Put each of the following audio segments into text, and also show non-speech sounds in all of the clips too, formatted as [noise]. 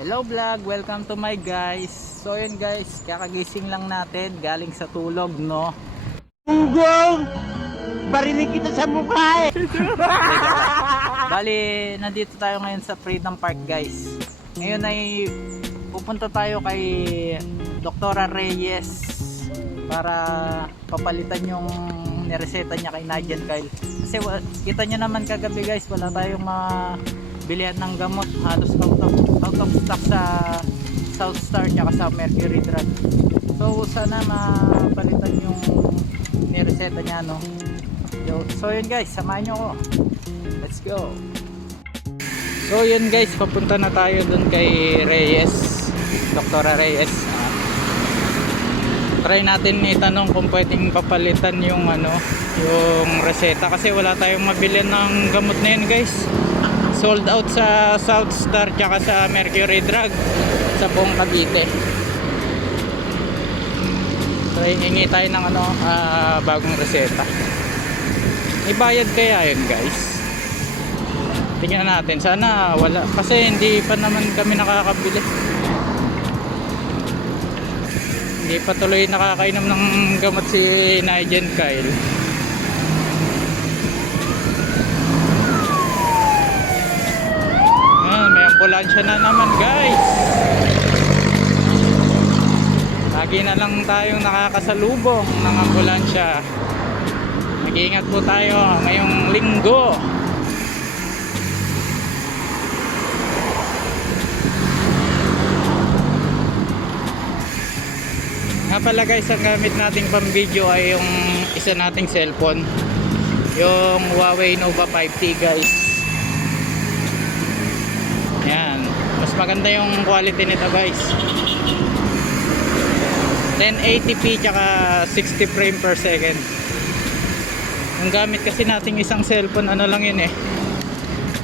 Hello vlog, welcome to my guys. So yun guys, kakagising lang natin galing sa tulog no. Gunggong! Barinig kita sa mukha eh! [laughs] Bali, nandito tayo ngayon sa Freedom Park guys. Ngayon ay pupunta tayo kay Doktora Reyes para papalitan yung nireseta niya kay Nigel Kyle. Kasi kita niyo naman kagabi guys, wala tayong mabilihan ng gamot. Halos out of, out of stock sa South Star at sa Mercury Drug. So sana mapalitan yung nireseta niya no. So yun guys, samahan niyo ako. Let's go. So yun guys, papunta na tayo dun kay Reyes. Doktora Reyes. Ah, try natin itanong kung pwedeng papalitan yung ano, yung reseta kasi wala tayong mabili ng gamot na yun guys. Sold out sa South Star tsaka sa Mercury Drug sa buong Cavite. So hingi tayo ng ano, ah, bagong reseta. Ibayad kaya yun guys? Tingnan natin. Sana wala. Kasi hindi pa naman kami nakakabili. Hindi pa tuloy nakakainom ng gamot si Nigel Kyle. Ayan, may ambulansya na naman guys. Lagi na lang tayong nakakasalubong ng ambulansya. Mag-iingat po tayo ngayong linggo. Nga pala guys, ang gamit nating pang video ay yung isa nating cellphone. Yung Huawei Nova 5T guys. Yan. Mas maganda yung quality nito guys. 1080p tsaka 60 frame per second. Ang gamit kasi nating isang cellphone, ano lang yun eh.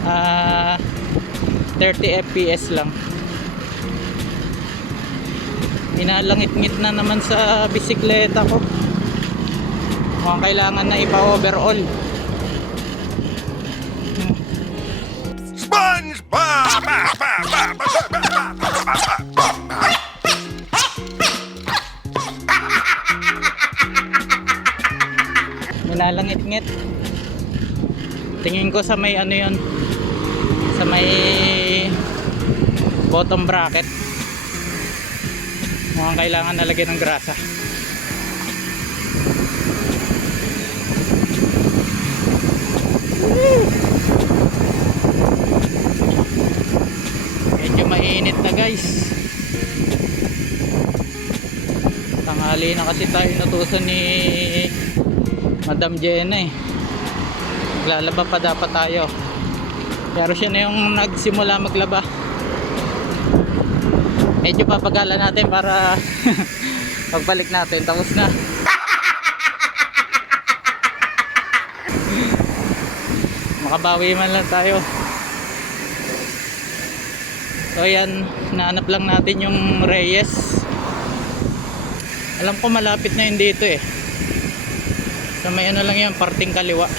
Ah... 30 fps lang. Inalangit-ngit na naman sa bisikleta ko. Mukhang kailangan na ipa-overall. SpongeBob! [laughs] Nilalangit-ngit. Tingin ko sa may ano yun. Sa may bottom bracket. Mukhang kailangan nalagyan ng grasa. Medyo mainit na guys. Tanghali na kasi tayo natusan ni Madam Jenna eh. Naglalaba pa dapat tayo. Pero siya na yung nagsimula maglaba. Medyo papagalan natin para [laughs] pagbalik natin tapos na. [laughs] Makabawi man lang tayo. So yan, naanap lang natin yung Reyes. Alam ko malapit na yun dito eh. Sa may ano lang yan, parting kaliwa.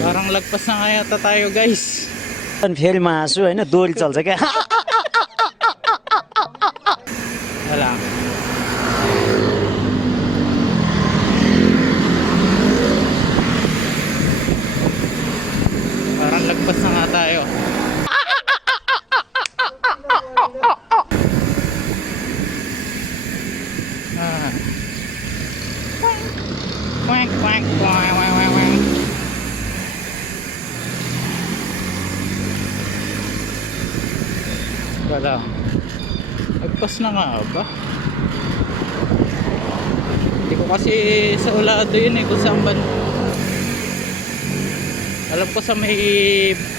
Parang lagpas na kaya ta tayo guys. अनि फेरि हाँसु होइन दोहोरी चल्छ क्या Lagpas na nga ba? Hindi ko kasi sa ulado yun eh kung saan ba alam ko sa may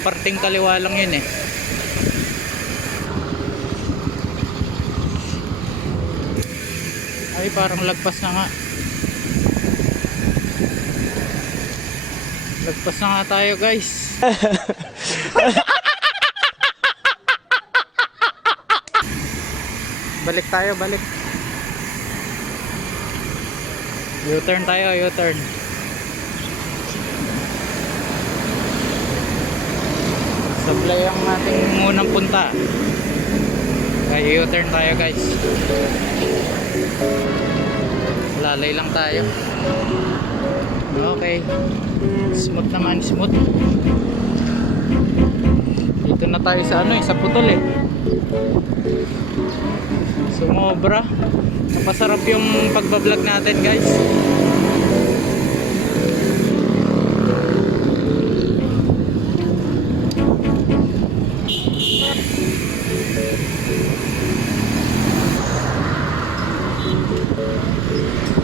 parting kaliwa lang yun eh. Ay parang lagpas na nga. Lagpas na nga tayo guys [laughs] balik tayo balik. U-turn tayo U-turn. Supply ang ating unang punta. Kaya U-turn tayo guys. Lalay lang tayo. Okay. Smooth naman smooth. Dito na tayo sa ano eh sa putol eh. Sumobra. Napasarap yung pagbablog natin guys.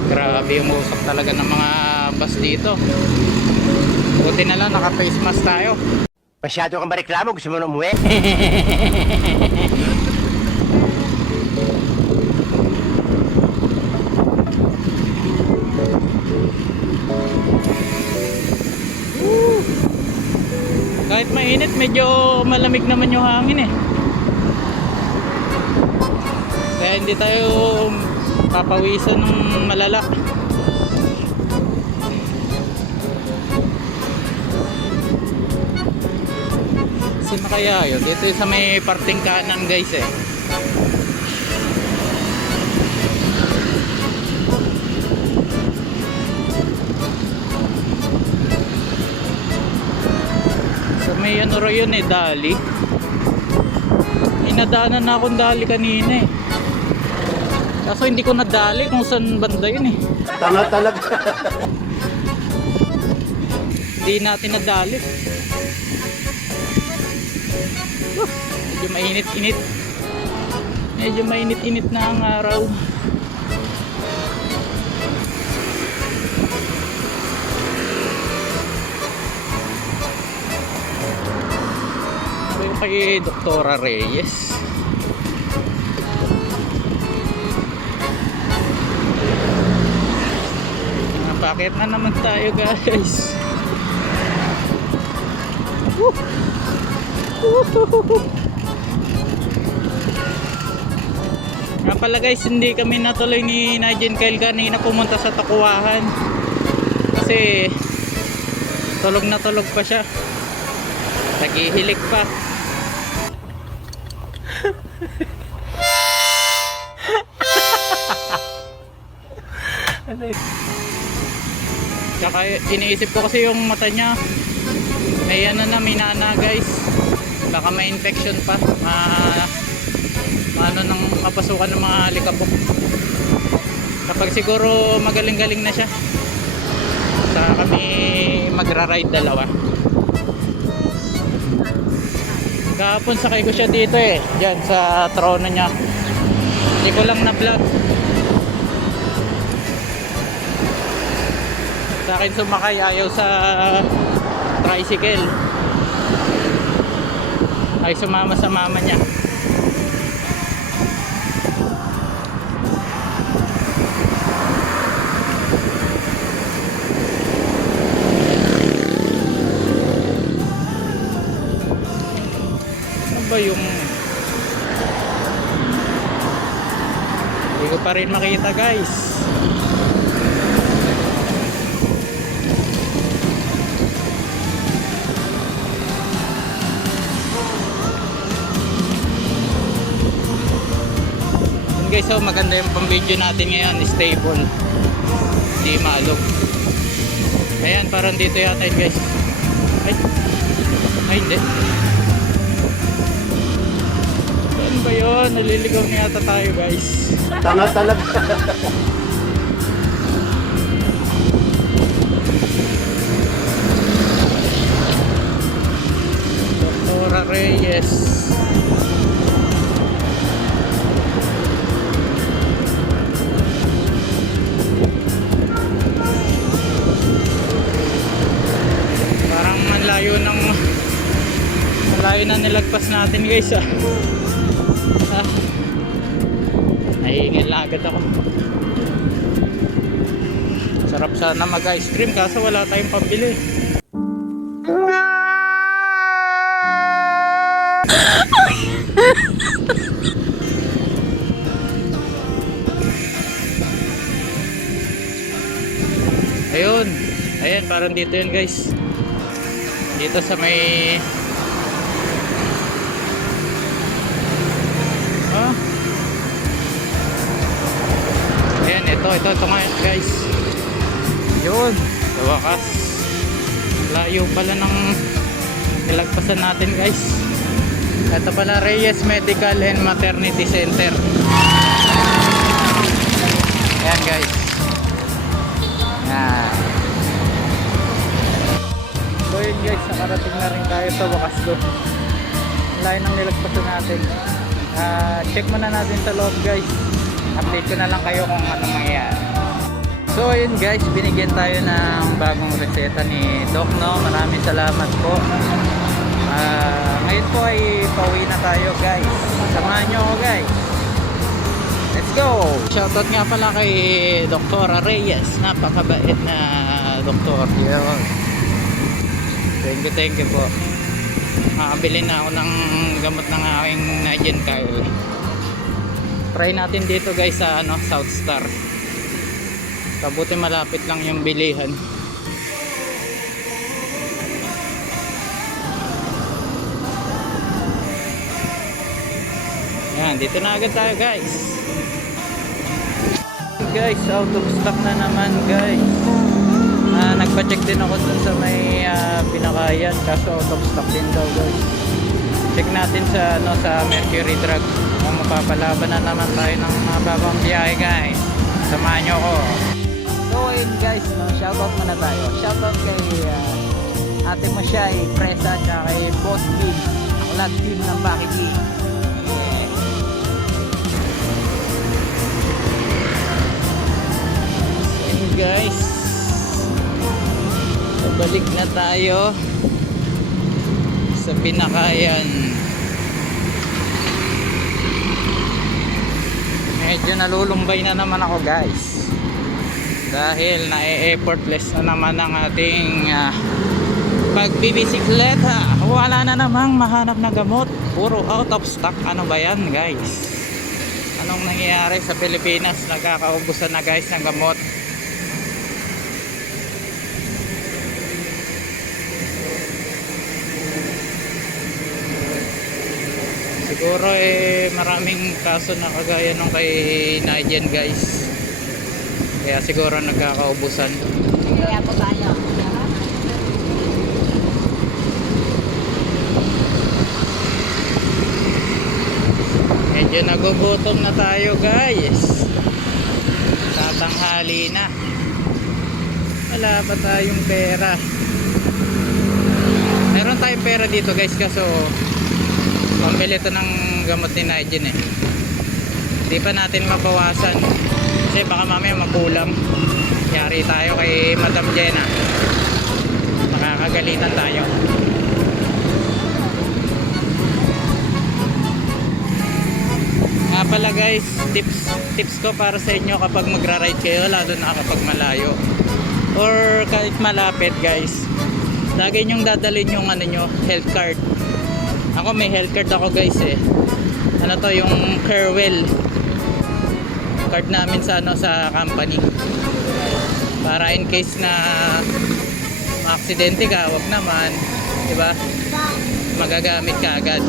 Grabe yung usap talaga ng mga bus dito. Buti na lang naka-face mask tayo. Masyado kang mareklamo, gusto mo na umuwi? [laughs] mainit, medyo malamig naman yung hangin eh. Kaya hindi tayo papawisan ng malala. Saan na kaya yun? Dito sa may parting kanan guys eh. May ano raw yun eh, Dali. Inadaanan na akong Dali kanina eh. Kaso hindi ko nadali kung saan banda yun eh. Tanga talaga. Hindi natin nadali. Medyo mainit-init. Medyo mainit-init na ang araw. Kay Doktora Reyes. Napakit na naman tayo guys. Woo! Woo! Nga pala guys, hindi kami natuloy ni Nigel Kyle kanina pumunta sa Takuwahan. Kasi tulog na tulog pa siya. Nagihilik pa. Tsaka iniisip ko kasi yung mata niya may ano na, may nana guys. Baka may infection pa. Ma, ano nang mapasukan ng mga likabok. Kapag siguro magaling-galing na siya. Saka kami magra-ride dalawa. Kahapon sakay ko siya dito eh. Diyan sa trono niya. Hindi ko lang na-vlog. Sa akin sumakay ayaw sa tricycle. Ay sumama sa mama niya. Pa rin makita guys. Guys, so maganda yung pang video natin ngayon, stable. Hindi maalog. Ayan, parang dito yata guys. Ay, ay hindi. Ba yun? Naliligaw na yata tayo guys. Tanga talaga. Doctora Reyes. Parang malayo ng malayo na nilagpas natin guys ah. ah. Nahihingil na agad ako. Sarap sana mag ice cream kaso wala tayong pambili. Ayun. Ayan, parang dito yun guys. Dito sa may ito, ito, ito nga guys. Yun, sa wakas. Layo pala ng nilagpasan natin guys. Ito pala Reyes Medical and Maternity Center. Ayan guys. Ayan. So yun guys, nakarating na rin tayo sa wakas do. Layo ng nilagpasan natin. Ah, check muna natin sa loob guys. Update ko na lang kayo kung ano mangyayari. So ayun guys, binigyan tayo ng bagong reseta ni Doc no. Maraming salamat po. Ah, ngayon po ay pauwi na tayo guys. Samahan nyo ako guys. Let's go! Shoutout nga pala kay Dr. Reyes. Napakabait na doktor. Yun. Thank you, thank you po. Makabili na ako ng gamot ng aking Nigel Kyle. Try natin dito guys sa ano, South Star. Kabuti malapit lang yung bilihan. Yan, dito na agad tayo guys. Guys, out of stock na naman guys. Ah, nagpa-check din ako dun sa may ah, pinakayan kaso out of stock din daw guys. Check natin sa ano sa Mercury Drug kung mapapalaban na naman tayo ng mababang biyahe guys. Samahan nyo ako. So ayun guys, no, shoutout muna tayo. Shoutout kay ah, ate eh, Presa, at kay Boss B. Ang lag team ng Baki B. Yeah. Ayun guys. Pabalik na tayo sa pinakayan. Medyo nalulumbay na naman ako guys. Dahil na-effortless na naman ang ating uh, pagbibisikleta. Wala na namang mahanap na gamot. Puro out of stock. Ano ba yan guys? Anong nangyayari sa Pilipinas? Nagkakaubusan na guys ng gamot. Siguro eh maraming kaso na kagaya nung kay Nigel guys. Kaya siguro nagkakaubusan. Kaya po tayo. Medyo nagugutom na tayo guys. Tatanghali na. Wala pa tayong pera. Meron tayong pera dito guys kaso pambili ito ng gamot ni Nigel eh. Hindi pa natin mabawasan. Kasi baka mamaya makulang. Yari tayo kay Madam Jenna. Makakagalitan tayo. Nga pala guys, tips tips ko para sa inyo kapag magra-ride kayo lalo na kapag malayo or kahit malapit guys. Lagi nyong dadalhin yung ano nyo, health card. Ako may health card ako guys eh. Ano to yung Carewell card namin sa ano sa company. Para in case na maaksidente ka, wag naman, 'di ba? Magagamit ka agad.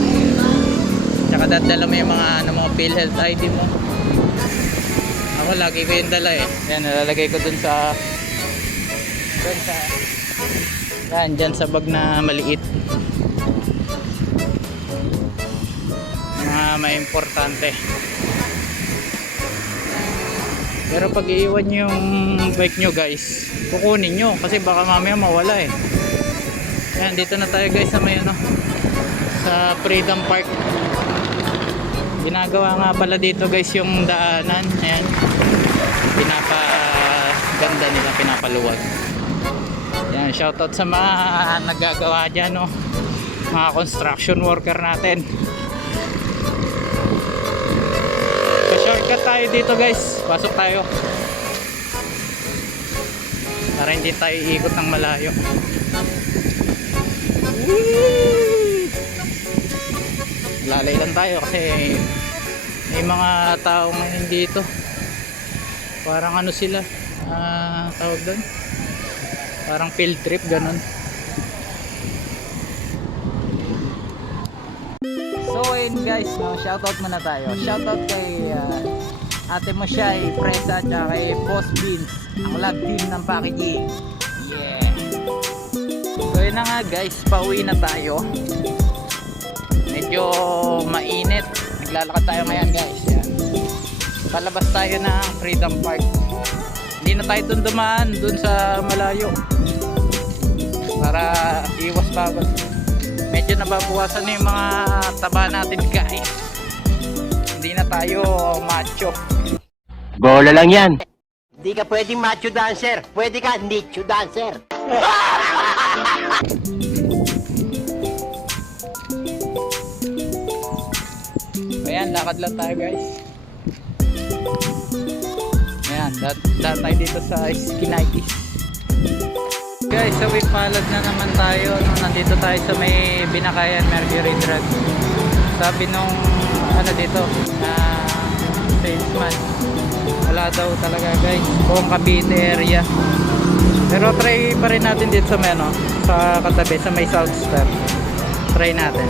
Tsaka dadala mo yung mga ano mo, PhilHealth ID mo. Ako lagi ko yung dala eh. Yan, nalalagay ko dun sa dun sa yan, dyan sa bag na maliit. Mga may importante. Pero pag iiwan yung bike nyo guys, kukunin nyo kasi baka mamaya mawala eh. Yan, dito na tayo guys sa may ano, sa Freedom Park. Ginagawa nga pala dito guys yung daanan. Ayan. Pinapa ganda nila pinapaluwag. Yan shoutout sa mga nagagawa dyan no mga construction worker natin so shortcut tayo dito guys. Pasok tayo. Para hindi tayo ikot ng malayo. Lalay lang tayo kasi may mga tao ngayon dito. Parang ano sila? Ah tawag doon? Parang field trip ganun. So ayun guys. No, shoutout muna tayo. Shoutout kay ah, ate mo siya ay Presa at saka kay Boss Beans. Ang love team ng packaging. Yeah. So yun na nga guys. Pauwi na tayo. Medyo mainit. Naglalakad tayo ngayon guys. Yan. palabas tayo ng Freedom Park. Hindi na tayo dun dumaan dun sa malayo. Para iwas pagod medyo nababawasan na yung mga taba natin guys na tayo macho Bola lang yan. Hindi ka pwedeng macho dancer. Pwede ka nicho dancer. [laughs] ayan lakad lang tayo guys ayan dat dat tayo dito sa Skinaitis guys so palad na naman tayo nung nandito tayo sa may binakayan Mercury Drug sabi nung ano dito na salesman. Wala daw talaga guys. Buong Cavite area. Pero try pa rin natin dito sa may ano sa katabi sa may South Star. Try natin.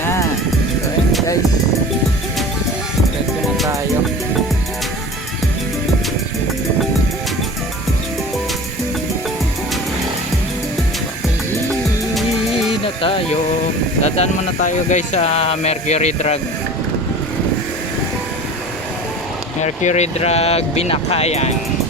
Yan. So guys. Diretso na tayo tayo. Dadaan muna tayo guys sa Mercury Drug. Mercury Drug Binakayan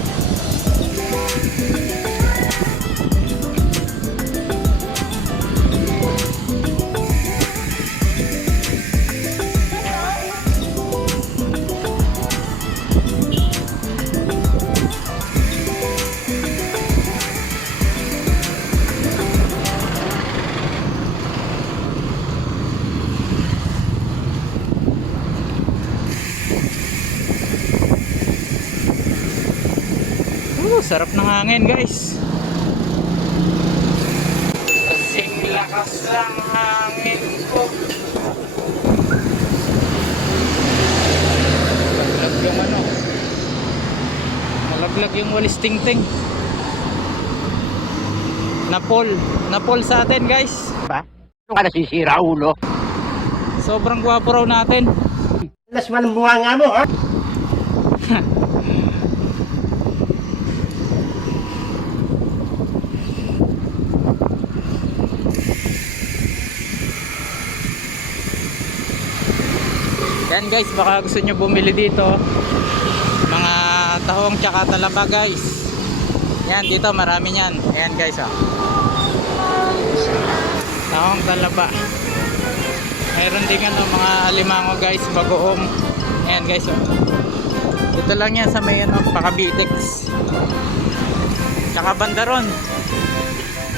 sarap ng hangin guys. Kasing lakas ng hangin ko. Malaglag yung ano. Malaglag yung walis ting-ting. Napol. Napol sa atin guys. Ba? Ano ka nasisira, ulo? Sobrang gwapo raw natin. Alas man bunga nga mo, ha? [laughs] Yan guys, baka gusto nyo bumili dito. Mga tahong tsaka talaba guys. Yan, dito marami yan. Ayan guys oh. Tahong talaba. Mayroon din ano, mga alimango guys, bagoong. Ayan guys oh. Dito lang yan sa may ano, Pakabitex. Tsaka bandaron.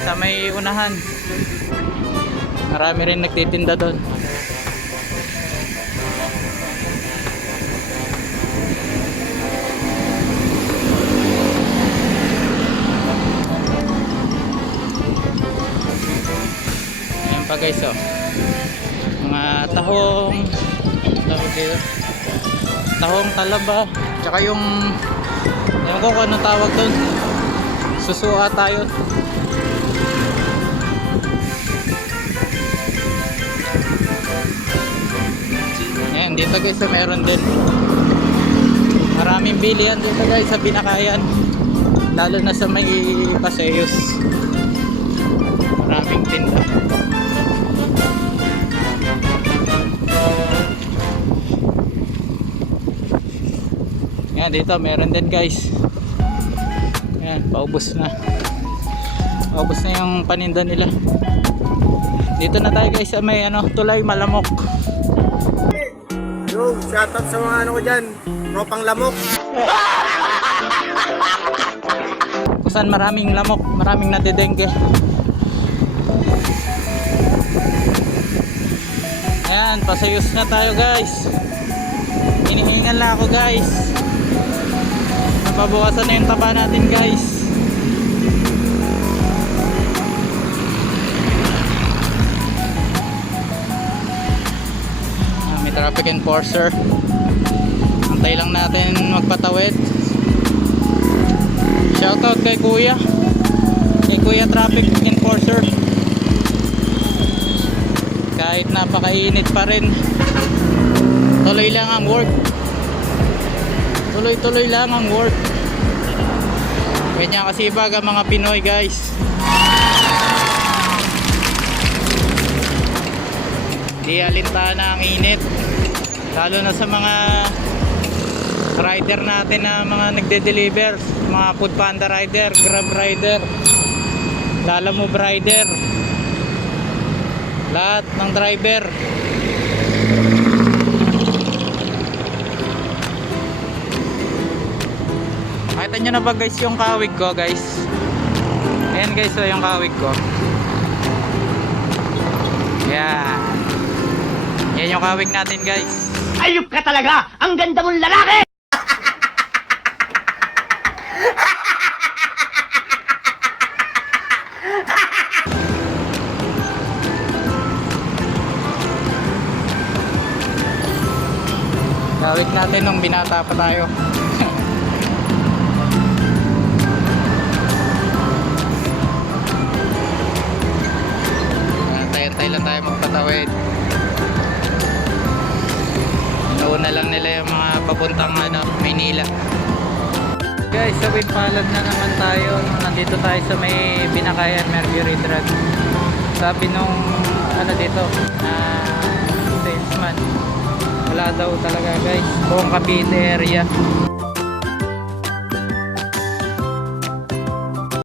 Sa may unahan. Marami rin nagtitinda doon. Ayan pa guys oh. Mga tahong tawag dito. Tahong talaba. Tsaka yung Ewan ko kung ano tawag doon. Susua tayo. Ayan, dito guys sa meron din. Maraming bilihan dito guys sa binakayan. Lalo na sa may Pasayos. Maraming tinda. Yan dito meron din guys. Yan paubos na. Paubos na yung paninda nila. Dito na tayo guys sa may ano, tulay malamok. Yo, shoutout sa mga ano ko dyan. Tropang lamok. Kung saan maraming lamok, maraming nadedengge. Ayan, pasayos na tayo guys. Hinihingal na ako guys. Napabawasan na yung taba natin guys. Ah, may traffic enforcer. Antay lang natin magpatawid. Shoutout kay Kuya. Kay Kuya Traffic Enforcer. Kahit napakainit pa rin. Tuloy lang ang work. Tuloy-tuloy lang ang work. Ganyan kasi ang mga Pinoy guys. Di alintana ang init. Lalo na sa mga rider natin na mga nagde-deliver. Mga food panda rider, grab rider lalamove rider lahat ng driver Makita nyo na ba guys yung kawig ko guys? Ayan guys so yung kawig ko. Yan Yan yung kawig natin guys. Ayup ka talaga! Ang ganda mong lalaki! Kawig natin nung binata pa tayo papuntang ano, Maynila. Guys, sa palad na naman tayo. Nandito tayo sa may Binakayan Mercury Drug Sabi nung ano dito na salesman wala daw talaga guys. Buong Cavite area